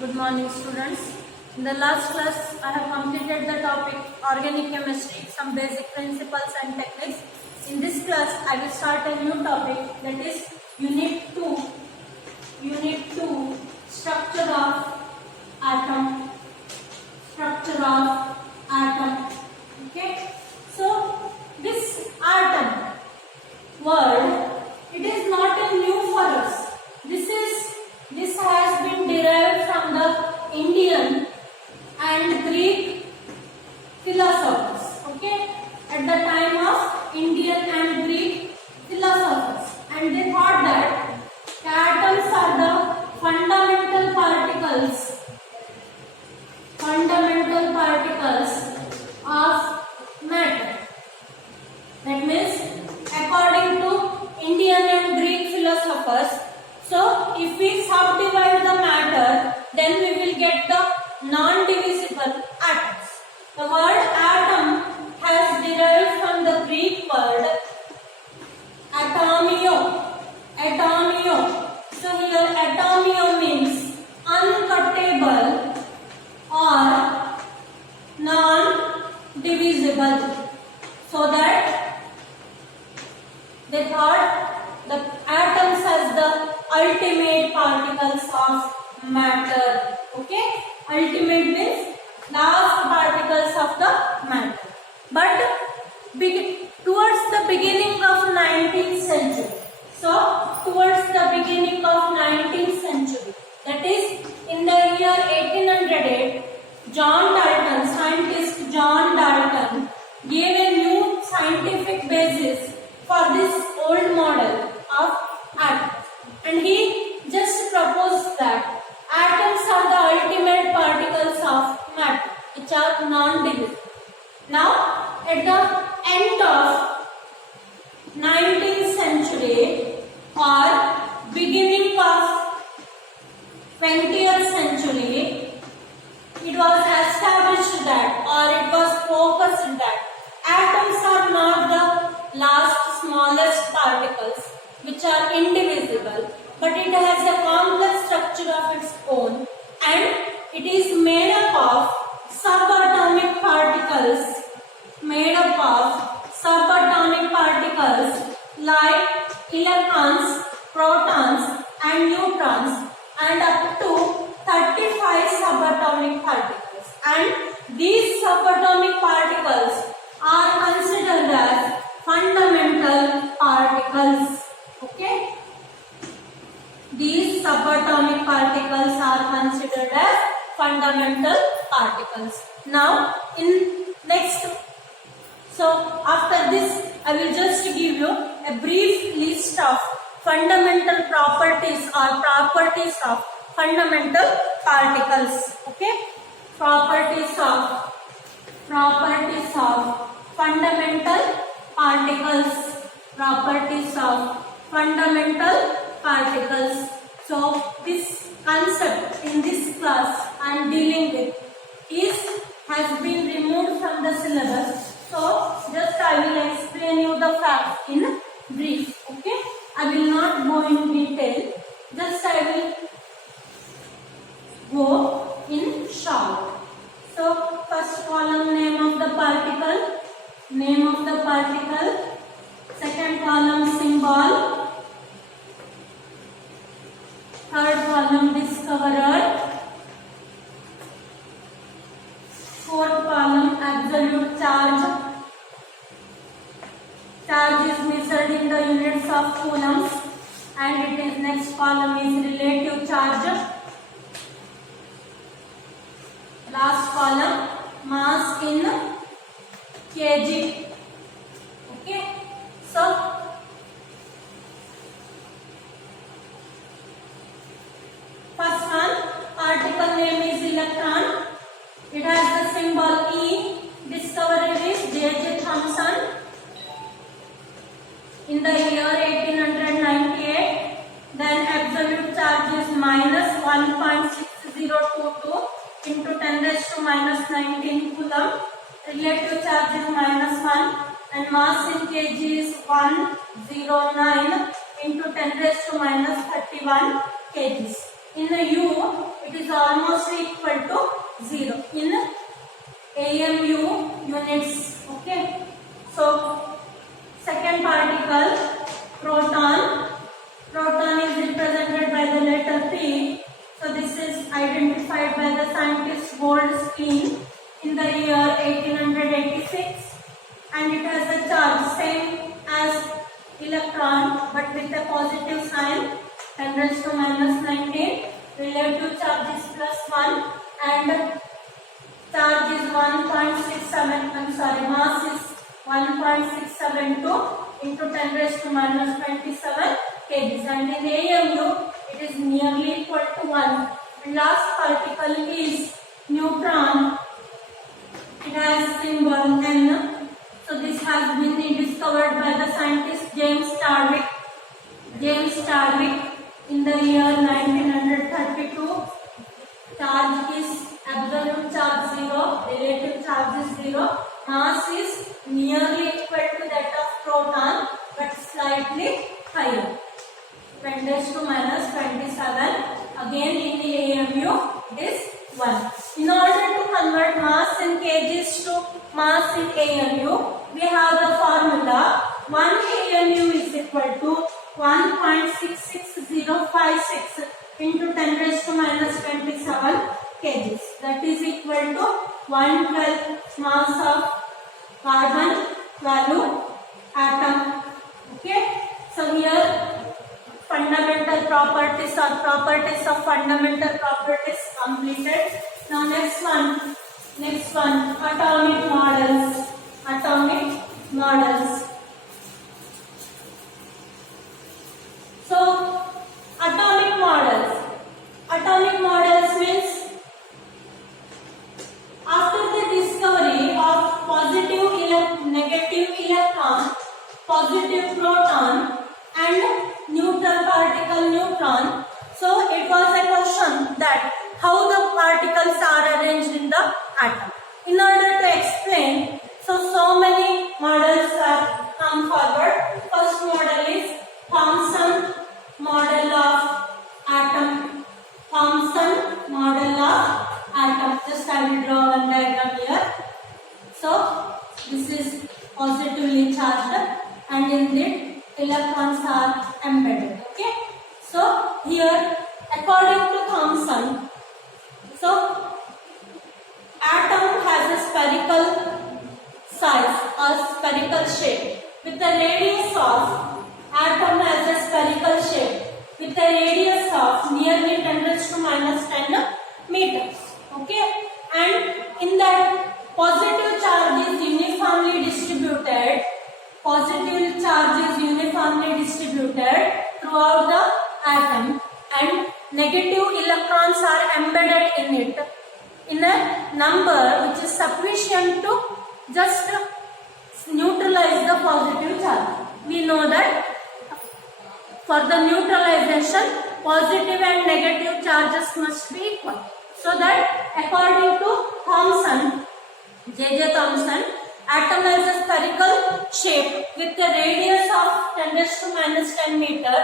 Good morning, students. In the last class, I have completed the topic organic chemistry, some basic principles and techniques. In this class, I will start a new topic, that is Unit 2. Unit 2, Structure of Atom. Structure of Atom. Okay. So, this atom word, it is not a new for us. This has been derived from the Indian and Greek philosophers. Okay, at the time of Indian and Greek philosophers, and they thought that atoms are the fundamental particles of matter. That means, according to Indian and Greek philosophers, so if we subdivide the matter, then we will get the non-divisible atoms. The word atom has derived from the Greek word atomio. So here atomio means uncuttable or non-divisible. So that they thought the atoms as the ultimate particles of matter. Okay, ultimate means last particles of the matter. But towards the beginning of 19th century, so towards the beginning of 19th century, that is in the year 1808, scientist John Dalton gave a new scientific basis for this old model of atoms, and he just proposed that atoms are the ultimate particles of matter, which are non-divisible. Now, at the end of 19th century or beginning of 20th century, it was established that, or it was focused that, atoms are not the last smallest particles which are indivisible, but it has a complex structure of its own, and it is made up of subatomic particles, like electrons, protons and neutrons, and up to 35 subatomic particles, and these subatomic particles are considered as fundamental particles. Okay, these subatomic particles are considered as fundamental particles. Now so after this I will just give you a brief list of fundamental properties or properties of fundamental particles. Okay, properties of fundamental particles. So this concept in this class I am dealing with has been removed from the syllabus. So just I will explain you the facts in brief. Okay, I will not go in detail. Just I will go in short. So first column, name of the particle. Second column, symbol. Third column, discoverer. Fourth column, absolute charge. Charge is measured in the units of coulombs, and it is next column is relative charge. Last column, mass in kg. Okay, so first one, particle name is electron. It has the symbol E. Discoverer is J.J. Thomson in the year 1898. Then absolute charge is minus 1.6022 into 10 raised to minus 19 coulomb. Relative charge is minus 1, and mass in kg is 109 into 10 raised to minus 31 kgs. in the U it is almost equal to 0 in AMU units. Okay, so second particle proton. Proton is represented by the letter P. So this is identified by the scientist Goldstein in the year 1886, and it has a charge same as electron but with a positive sign, 10 raised to minus 19. Relative charge is +1 and charge is 1.67. Mass is 1.672 into 10 raised to minus 27 kgs, and in AMU it is nearly equal to 1. And last particle is neutron. It has symbol N. So this has been discovered by the scientist James Chadwick in the year 1932. Charge is absolute charge 0, relative charge is 0. Mass is nearly equal to that of proton but slightly higher, 10 raised to minus 27. Again in the AMU it is 1. In order to convert mass in kgs to mass in AMU, we have the formula 1 AMU is equal to 1.66056 into 10 raised to minus 27 kgs. That is equal to 1/12 mass of carbon value atom. Okay, so here fundamental properties or properties of fundamental properties completed. Now next one, atomic models. So atomic models means after the discovery of negative electron, positive proton and neutral particle neutron. So it was a question that how the particles are arranged in the atom. In order to explain, so many models have come forward. First model is Thomson model of atom. Just I will draw one diagram here. So this is positively charged and in it electrons are embedded. Okay, so here according to Thomson, so atom has a spherical size or spherical shape with the radius of atom has a spherical shape with a radius of nearly 10 raised to minus 10 meters. Okay, and in that positive charge is uniformly distributed. Positive charge is uniformly distributed throughout the atom, and negative electrons are embedded in it in a number which is sufficient to just neutralize the positive charge. We know that for the neutralization, positive and negative charges must be equal. So that according to Thomson, J.J. Thomson, atom has a spherical shape with a radius of 10 raised to minus 10 meter,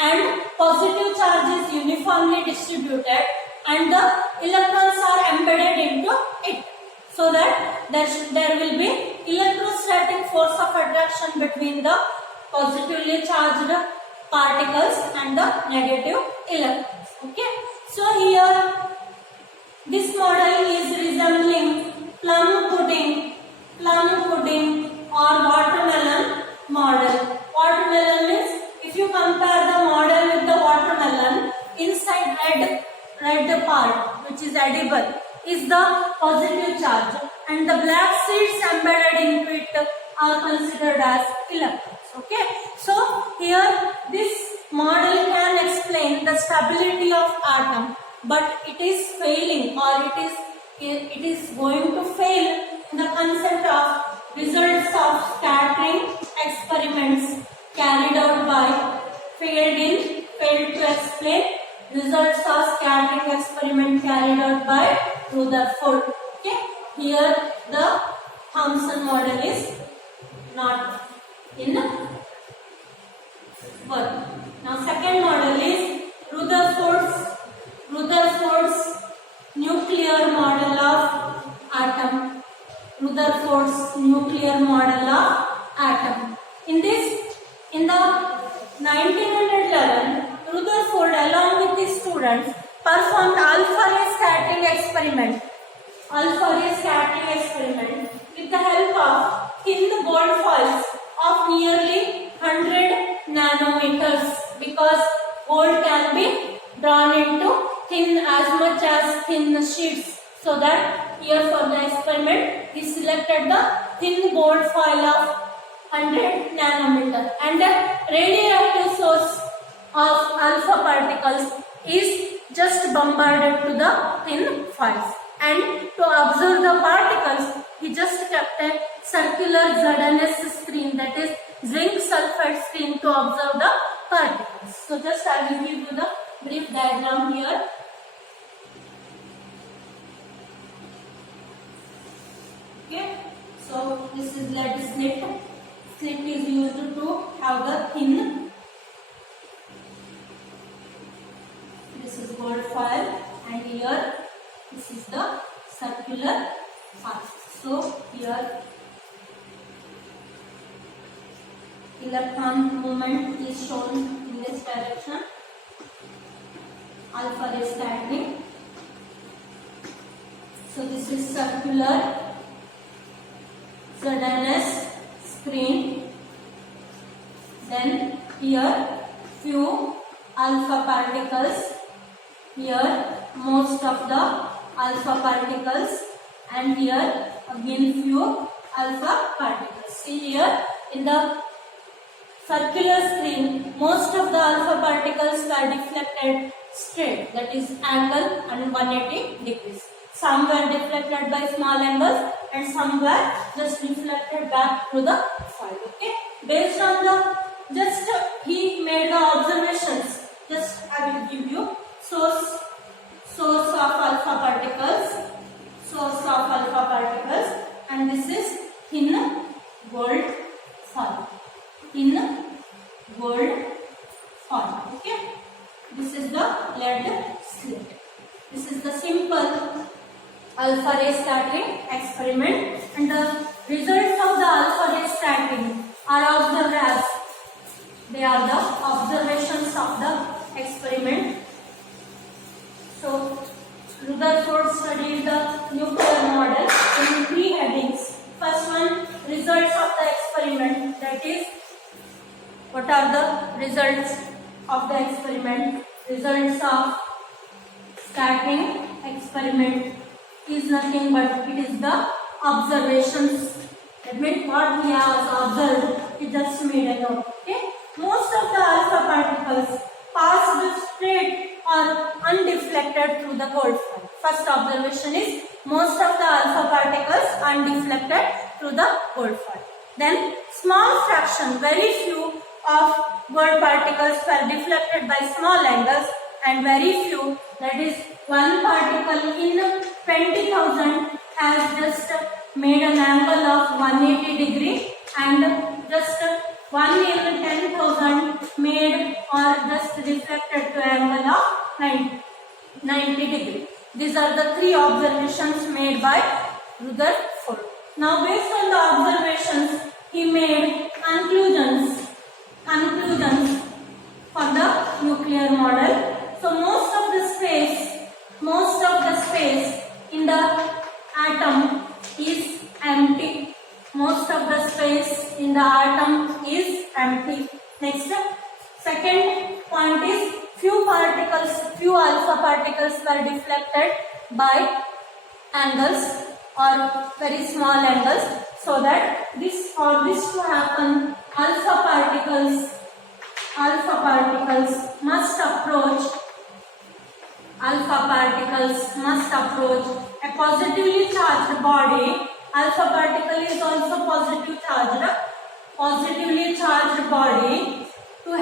and positive charge is uniformly distributed and the electrons are embedded into it, so that there will be electrostatic force of attraction between the positively charged particles and the negative electrons. Okay, so here this model is resembling plum pudding or watermelon model. Watermelon means if you compare the model with the watermelon, inside red part which is edible is the positive charge, and the black seeds embedded into it are considered as electrons. Okay, so here this model can explain the stability of atom, but it is failing or it is going to fail in the concept of results of scattering experiments carried out by failed to explain results of scattering experiment carried out by Rutherford. Okay, here the Thomson model is not in work. Now second model is Rutherford's Rutherford's nuclear model of atom. Rutherford's nuclear model of atom. In the 1911, Rutherford along with his students performed alpha-ray scattering experiment. Alpha-ray scattering experiment with the help of thin gold foils of nearly 100 nanometers, because gold can be drawn into thin as much as thin sheets. So that here for the experiment he selected the thin gold foil of 100 nanometer, and the radioactive source of alpha particles is just bombarded to the thin foils. And to observe the particles, he just kept a circular ZNS screen, that is zinc sulfide screen, to observe the particles. So just I will give you the brief diagram here. Okay, so this is lead slit. Slit is used to have the thin. This is gold foil, and here this is the circular foil. So here electron movement is shown in this direction. Alpha ray scattering. So this is circular ZNS screen. Then here few alpha particles. Here most of the alpha particles, and here again few alpha particles. See here in the circular screen, most of the alpha particles were deflected straight, that is angle and 180 degrees. Some were deflected by small angles and some were just deflected back to the foil. Okay, based on the he made the observations. Just I will give you source of alpha particles, and this is thin gold foil. Thin gold foil. Okay, this is the lead slit. This is the simple alpha ray scattering experiment, and the results of the alpha ray scattering are observed as they are the observations of the experiment. So Rutherford studied the nuclear model in 3 headings. First one, results of the experiment, that is what are the results of the experiment. Results of scattering experiment is nothing but it is the observations. That means what we have observed, we just made a note. Okay, most of the alpha particles passed straight or undeflected through the gold foil. First observation is most of the alpha particles undeflected through the gold foil. Then small fraction, very few of gold particles were deflected by small angles, and very few, that is one particle in 20,000 has just made an angle of 180 degree, and just 1 in 10,000 made or just reflected to angle of 90 degree. These are the 3 observations made by Rutherford. Now based on the observations, he made conclusions for the nuclear model. So most of the space in the atom is empty. Most of the space in the atom is empty. Next, second point is few alpha particles were deflected by angles or very small angles, so that for this to happen, alpha particles must approach a positively charged body. Alpha particle is also positively charged body to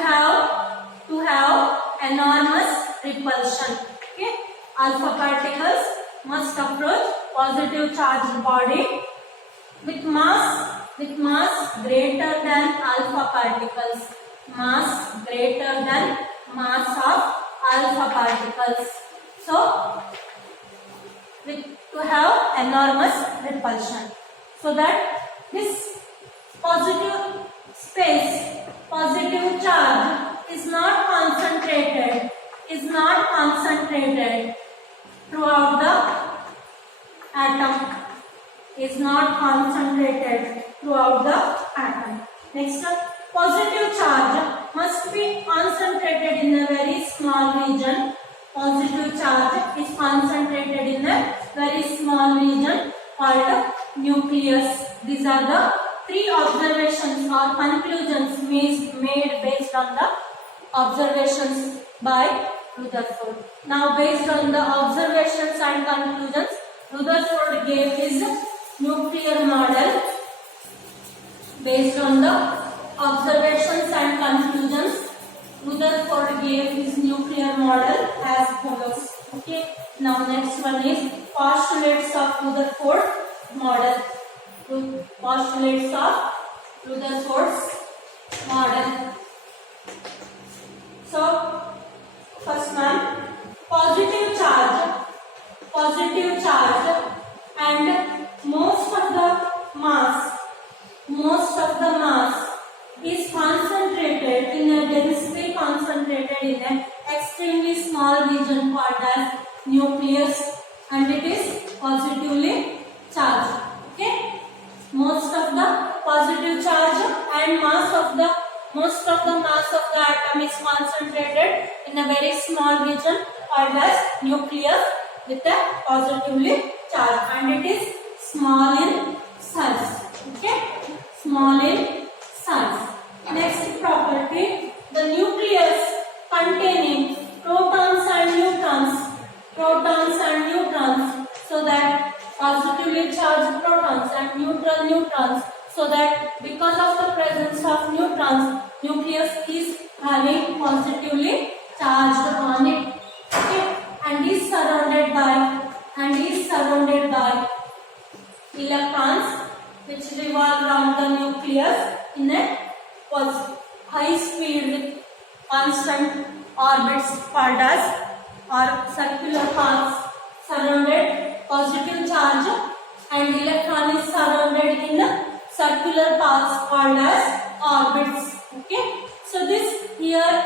have enormous repulsion. Okay, alpha particles must approach positive charged body with mass greater than alpha particles. Mass greater than mass of alpha particles. So to have enormous repulsion, so that this positive space, positive charge is not concentrated throughout the atom, is not concentrated throughout the atom. Next, positive charge must be concentrated in a very small region. Positive charge is concentrated in a very small region called nucleus. These are the three observations or conclusions made based on the observations by Rutherford. Now, based on the observations and conclusions, Rutherford gave his nuclear model. Based on the observations and conclusions, Rutherford gave his nuclear model as follows. Okay. Now, next one is postulates of Rutherford model. Postulates of Rutherford's model. So, first one, positive charge, and most of the mass is concentrated in a densely concentrated in an extremely small region called as nucleus, and it is positively charged. Okay, most of the positive charge and most of the mass of the atom is concentrated in a very small region called as nucleus with a positively charged, and it is small in size. Okay, small in size. Next property, the nucleus containing protons and neutrons, so that positively charged protons and neutral neutrons, so that because of the presence of neutrons, nucleus is having positively charged on it. Okay, and is surrounded by electrons which revolve around the nucleus in a high speed with constant orbits called as, or circular paths, surrounded positive charge, and electron is surrounded in circular paths called as orbits. Okay, so this here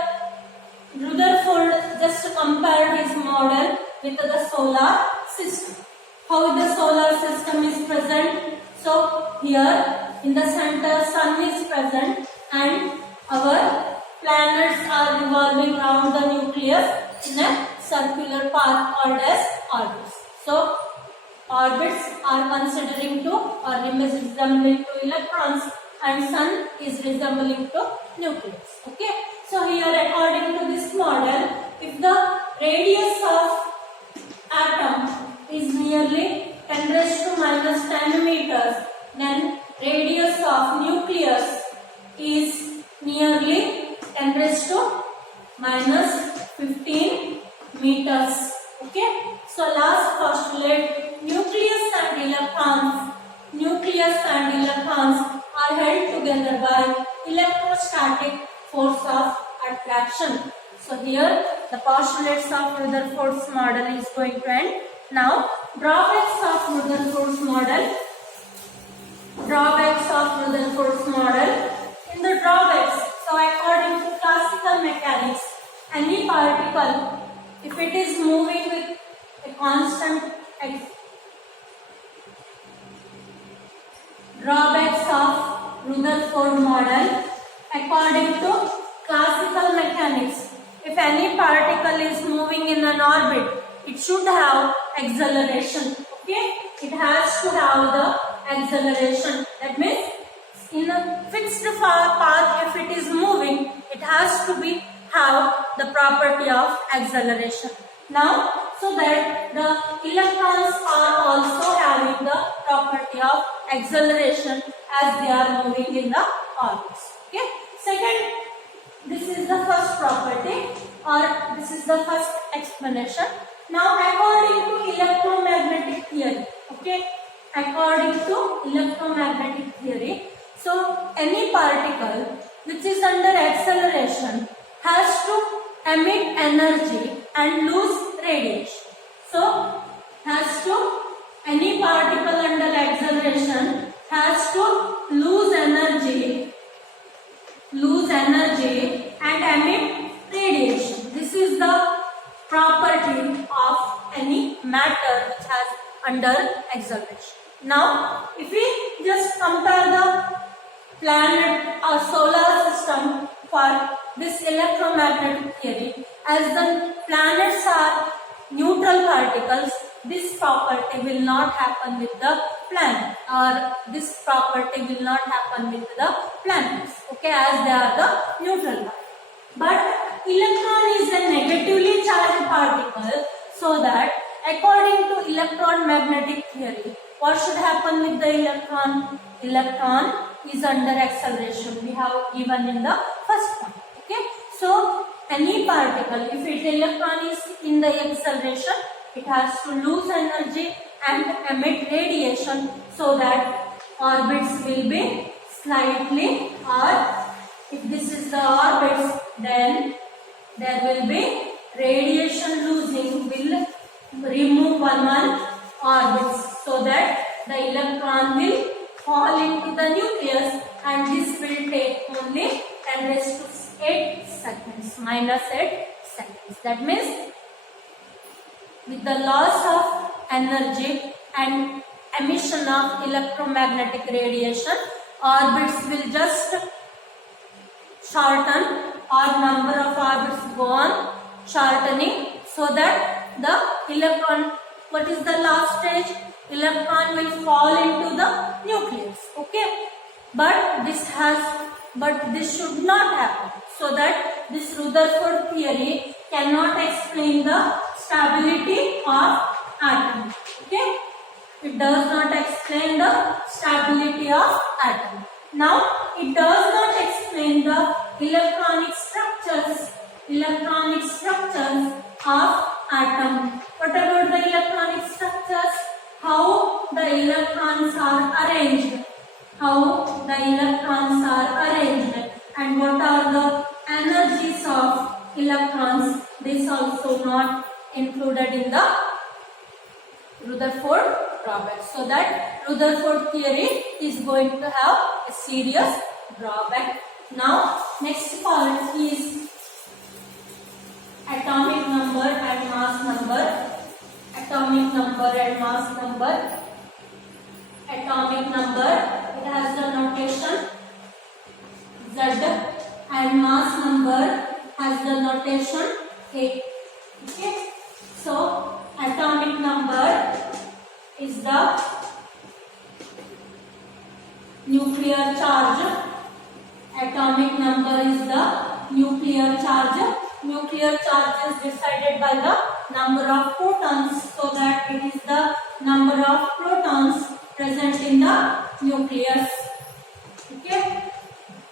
Rutherford just compared his model with the solar system. How the solar system is present? So here in the center sun is present and our planets are revolving around the nucleus in a circular path called as orbits. So orbits are considering to or resembling to electrons, and sun is resembling to nucleus. Okay, so here according to this model, if the radius of atom is nearly 10 raised to minus 10 meters, then radius of nucleus is nearly 10 raised to minus 15 meters. Okay, so last postulate, nucleus and electrons are held together by electrostatic force of attraction. So here the postulates of Rutherford's model is going to end. Now drawbacks of Rutherford's model. In the drawbacks, so according to classical mechanics, any particle, if it is moving with a constant drawbacks of Rutherford model, according to classical mechanics, if any particle is moving in an orbit, it should have acceleration. Okay, it has to have the acceleration. That means in a fixed path, if it is moving, it has to have the property of acceleration. Now, so that the electrons are also having the property of acceleration as they are moving in the orbits. Okay. Second, this is the first property, or this is the first explanation. Now, according to electromagnetic theory, okay, so any particle which is under acceleration has to emit energy and lose radiation. So any particle under acceleration has to lose energy and emit radiation. This is the property of any matter which has under acceleration. Now, if we just compare the planet or solar system for this electromagnetic theory, as the planets are neutral particles, this property will not happen with the planet, or this property will not happen with the planets, okay, as they are the neutral particles. But electron is a negatively charged particle, so that according to electron magnetic theory, what should happen with the electron? Electron is under acceleration. We have given in the first point. Okay. So any particle, if its electron is in the acceleration, it has to lose energy and emit radiation, so that orbits will be slightly, or if this is the orbits, then there will be radiation losing, will remove one orbits, so that the electron will fall into the nucleus, and this will take only 10 raised to 8 seconds, minus 8 seconds. That means with the loss of energy and emission of electromagnetic radiation, orbits will just shorten, or number of orbits go on shortening, so that the electron, what is the last stage? Electron will fall into the nucleus. Okay, but this should not happen, so that this Rutherford theory cannot explain the stability of atom. Okay, it does not explain the stability of atom. Now, it does not explain the electronic structures of atom. What about the electronic structures? How the electrons are arranged. And what are the energies of electrons? This also not included in the Rutherford drawback. So that Rutherford theory is going to have a serious drawback. Now, next part is atomic number and mass number. Atomic number and mass number. Atomic number, it has the notation Z, and mass number has the notation A. Okay, so atomic number is the nuclear charge. Atomic number is the nuclear charge. Nuclear charge is decided by the number of protons, so that it is the number of protons present in the nucleus. Okay.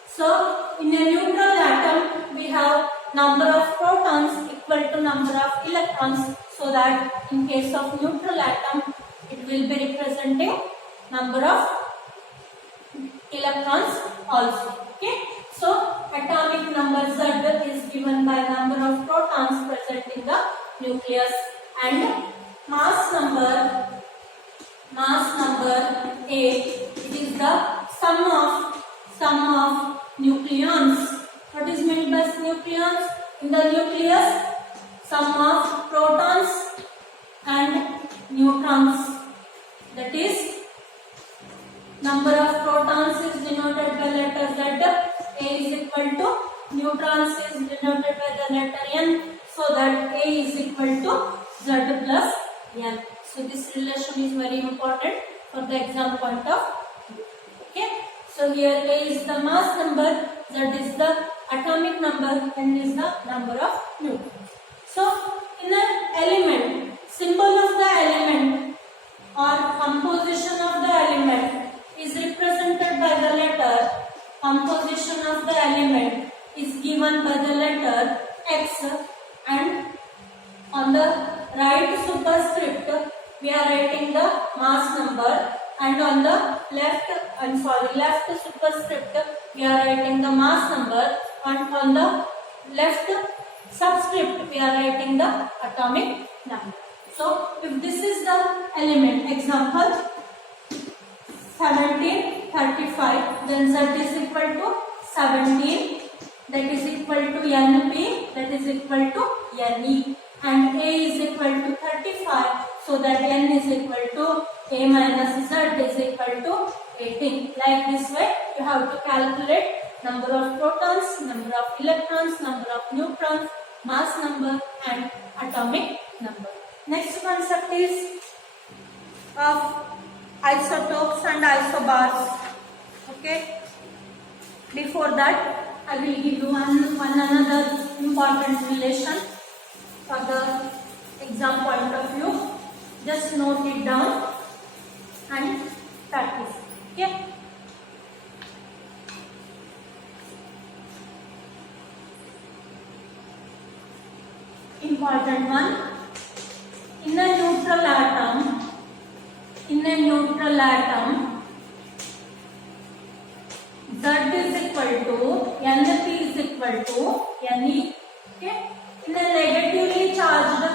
So in a neutral atom, we have number of protons equal to number of electrons, so that in case of neutral atom, it will be representing number of electrons also. Okay. So atomic number Z is given by number of protons present in the nucleus, and mass number A, it is the sum of nucleons. What is meant by nucleons? In the nucleus, sum of protons and neutrons. That is, number of protons is denoted by letter Z. A is equal to neutrons is denoted by the letter N, so that A is equal to Z plus N. So this relation is very important for the exam point of view. Okay. So here A is the mass number, Z is the atomic number, N is the number of neutrons. So in an element, symbol of the element or composition of the element is represented by the letter. Composition of the element is given by the letter X, and on the right superscript we are writing the mass number, and on the left superscript we are writing the mass number, and on the left subscript we are writing the atomic number. So if this is the element, example 17, 35, then Z is equal to 17, that is equal to NP, that is equal to NE, and A is equal to 35, so that N is equal to A minus Z is equal to 18. Like this way, you have to calculate number of protons, number of electrons, number of neutrons, mass number and atomic number. Next concept is of isotopes and isobars. Okay. Before that, I will give you one another important relation for the exam point of view. Just note it down and practice. Okay. Important one. In a neutral atom, Z is equal to NP is equal to Ne. Okay. In a negatively charged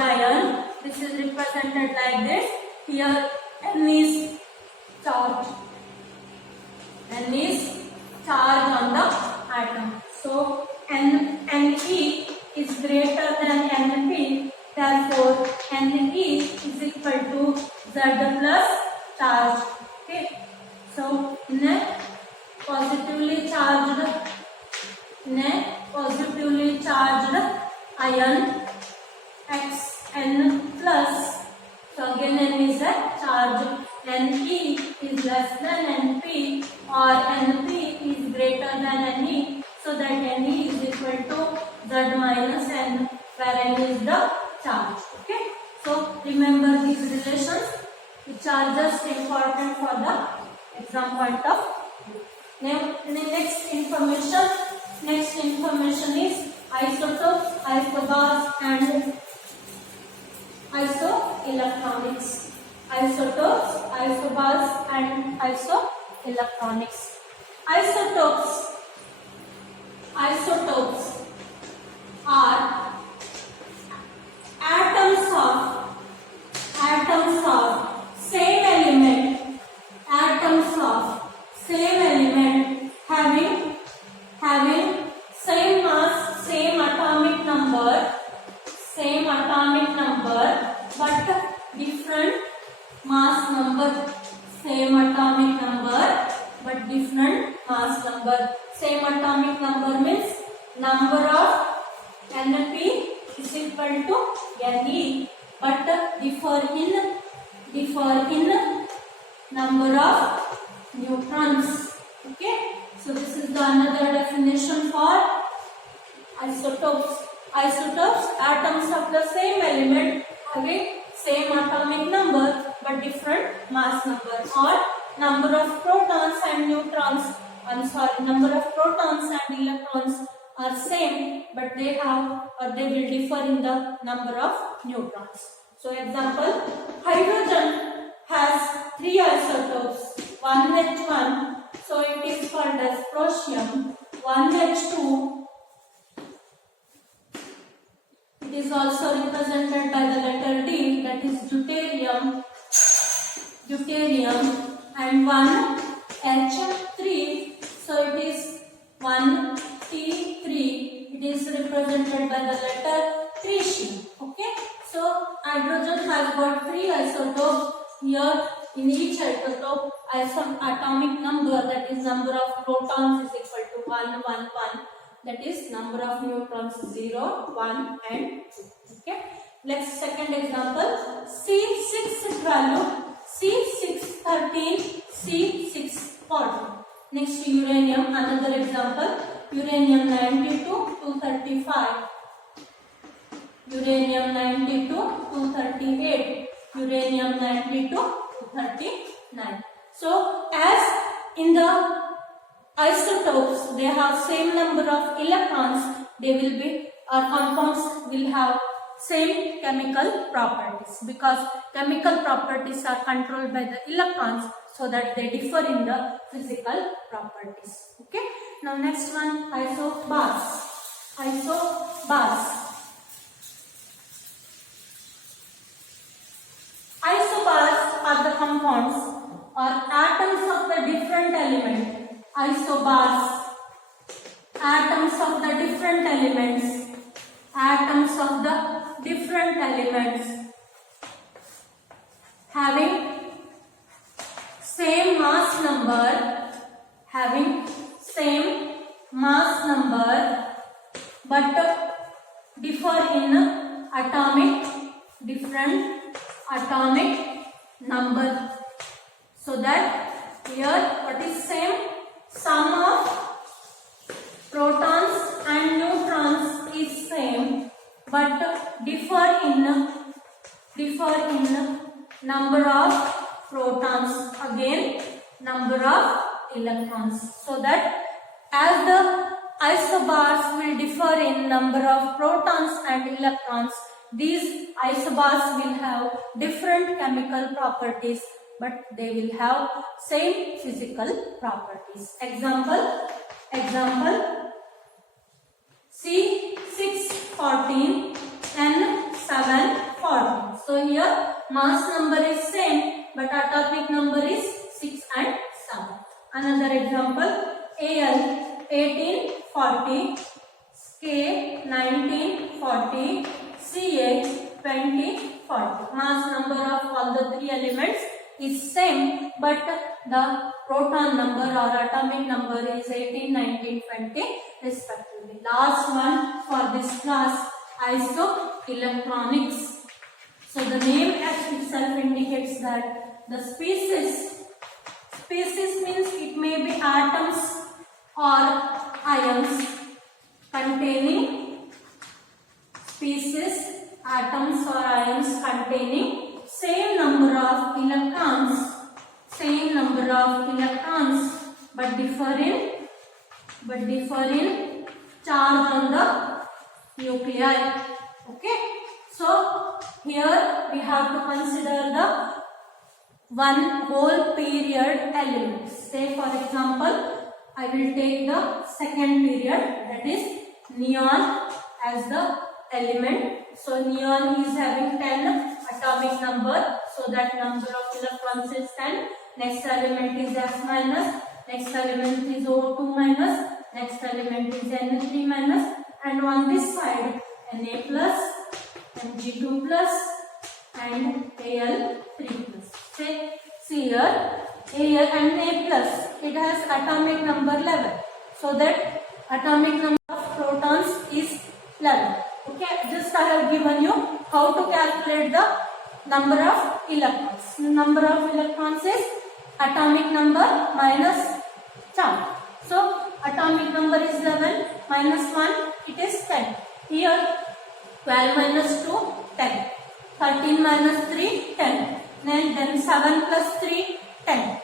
ion, this is represented like this. Here N is charged. N is charge on the atom. So Ne is greater than Np. Therefore, Ne is equal to Z plus charge. Okay. So in a positively charged ion Xn plus. So again N is a charge. Ne is less than Np or Np is greater than Ne. So that Ne is equal to Z minus N, where N is the charge. Okay. So remember these relations, which are just important for the exam point of view. Now next information is isotopes, isobars and isoelectronics. Isotopes, isobars and isoelectronics. Isotopes are atoms of same element having same mass, same atomic number but different mass number. Same atomic number but different mass number. Same atomic number means number of Np is equal to Ne, but differ in number of neutrons. Okay. So this is the another definition for isotopes. Atoms of the same element having same atomic number but different mass number, or number of protons and neutrons. Number of protons and electrons are same, but they will differ in the number of neutrons. So example, hydrogen has 3 isotopes, 1H1, so it is called as procium. 1H2, it is also represented by the letter D, that is deuterium, and 1H3, so it is 1T3, it is represented by the letter tritium. Okay, so hydrogen has got 3 isotopes. Here in each isotope, atomic number, that is number of protons, is equal to 1, 1, 1. That is number of neutrons 0, 1 and 2. Okay. Next second example, C6 value, C613, C640. Next uranium, another example, uranium 92, 235, uranium 92, 238, uranium 92, 239. So as in the isotopes, they have same number of electrons, they will be, or compounds will have same chemical properties, because chemical properties are controlled by the electrons, so that they differ in the physical properties. Okay. Now next one, isobars. Isobars. Isobars are the compounds or atoms of the different element. Isobars, atoms of the different elements. Atoms of the different elements having same mass number, but differ in different atomic number. So that here what is same? Sum of protons and neutrons is same, but differ in number of protons, again number of electrons. So that as the isobars will differ in number of protons and electrons, these isobars will have different chemical properties, but they will have same physical properties. Example C614 N714. So here mass number is same, but atomic number is 6 and 7. Another example, Al1840, K1940, Ca2040. Mass number of all the three elements is same, but the proton number or atomic number is 18, 19, 20 respectively. Last one for this class, isoelectronics. So the name itself indicates that the species means it may be atoms or ions containing same number of electrons, but differ in charge on the nuclei. Okay, so here we have to consider the one whole period elements. Say for example, I will take the second period, that is neon as the element. So neon is having 10 atomic number, so that number of electrons is 10. Next element is S minus, next element is O2 minus, next element is Na3 minus, and on this side Na plus, Mg2 plus and Al3 plus. See here Na plus, it has atomic number 11, so that atomic number of protons is 11. Okay, just I have given you how to calculate the number of electrons. The number of electrons is atomic number minus charge. So atomic number is 11 minus 1, it is 10. Here 12 minus 2, 10. 13 minus 3, 10. Then 7 plus 3, 10.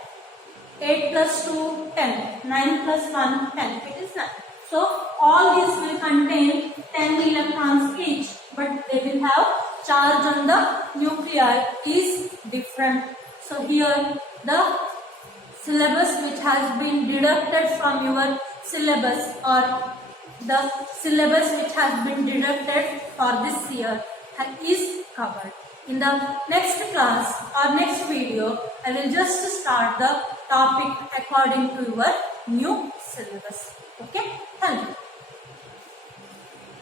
8 plus 2, 10. 9 plus 1, 10. It is 9. So all these will contain 10 electrons each, but they will have charge on the nuclei is different. So here the syllabus which has been deducted from your syllabus, or the syllabus which has been deducted for this year is covered. In the next class or next video, I will just start the topic according to your new syllabus. Okay, thank you.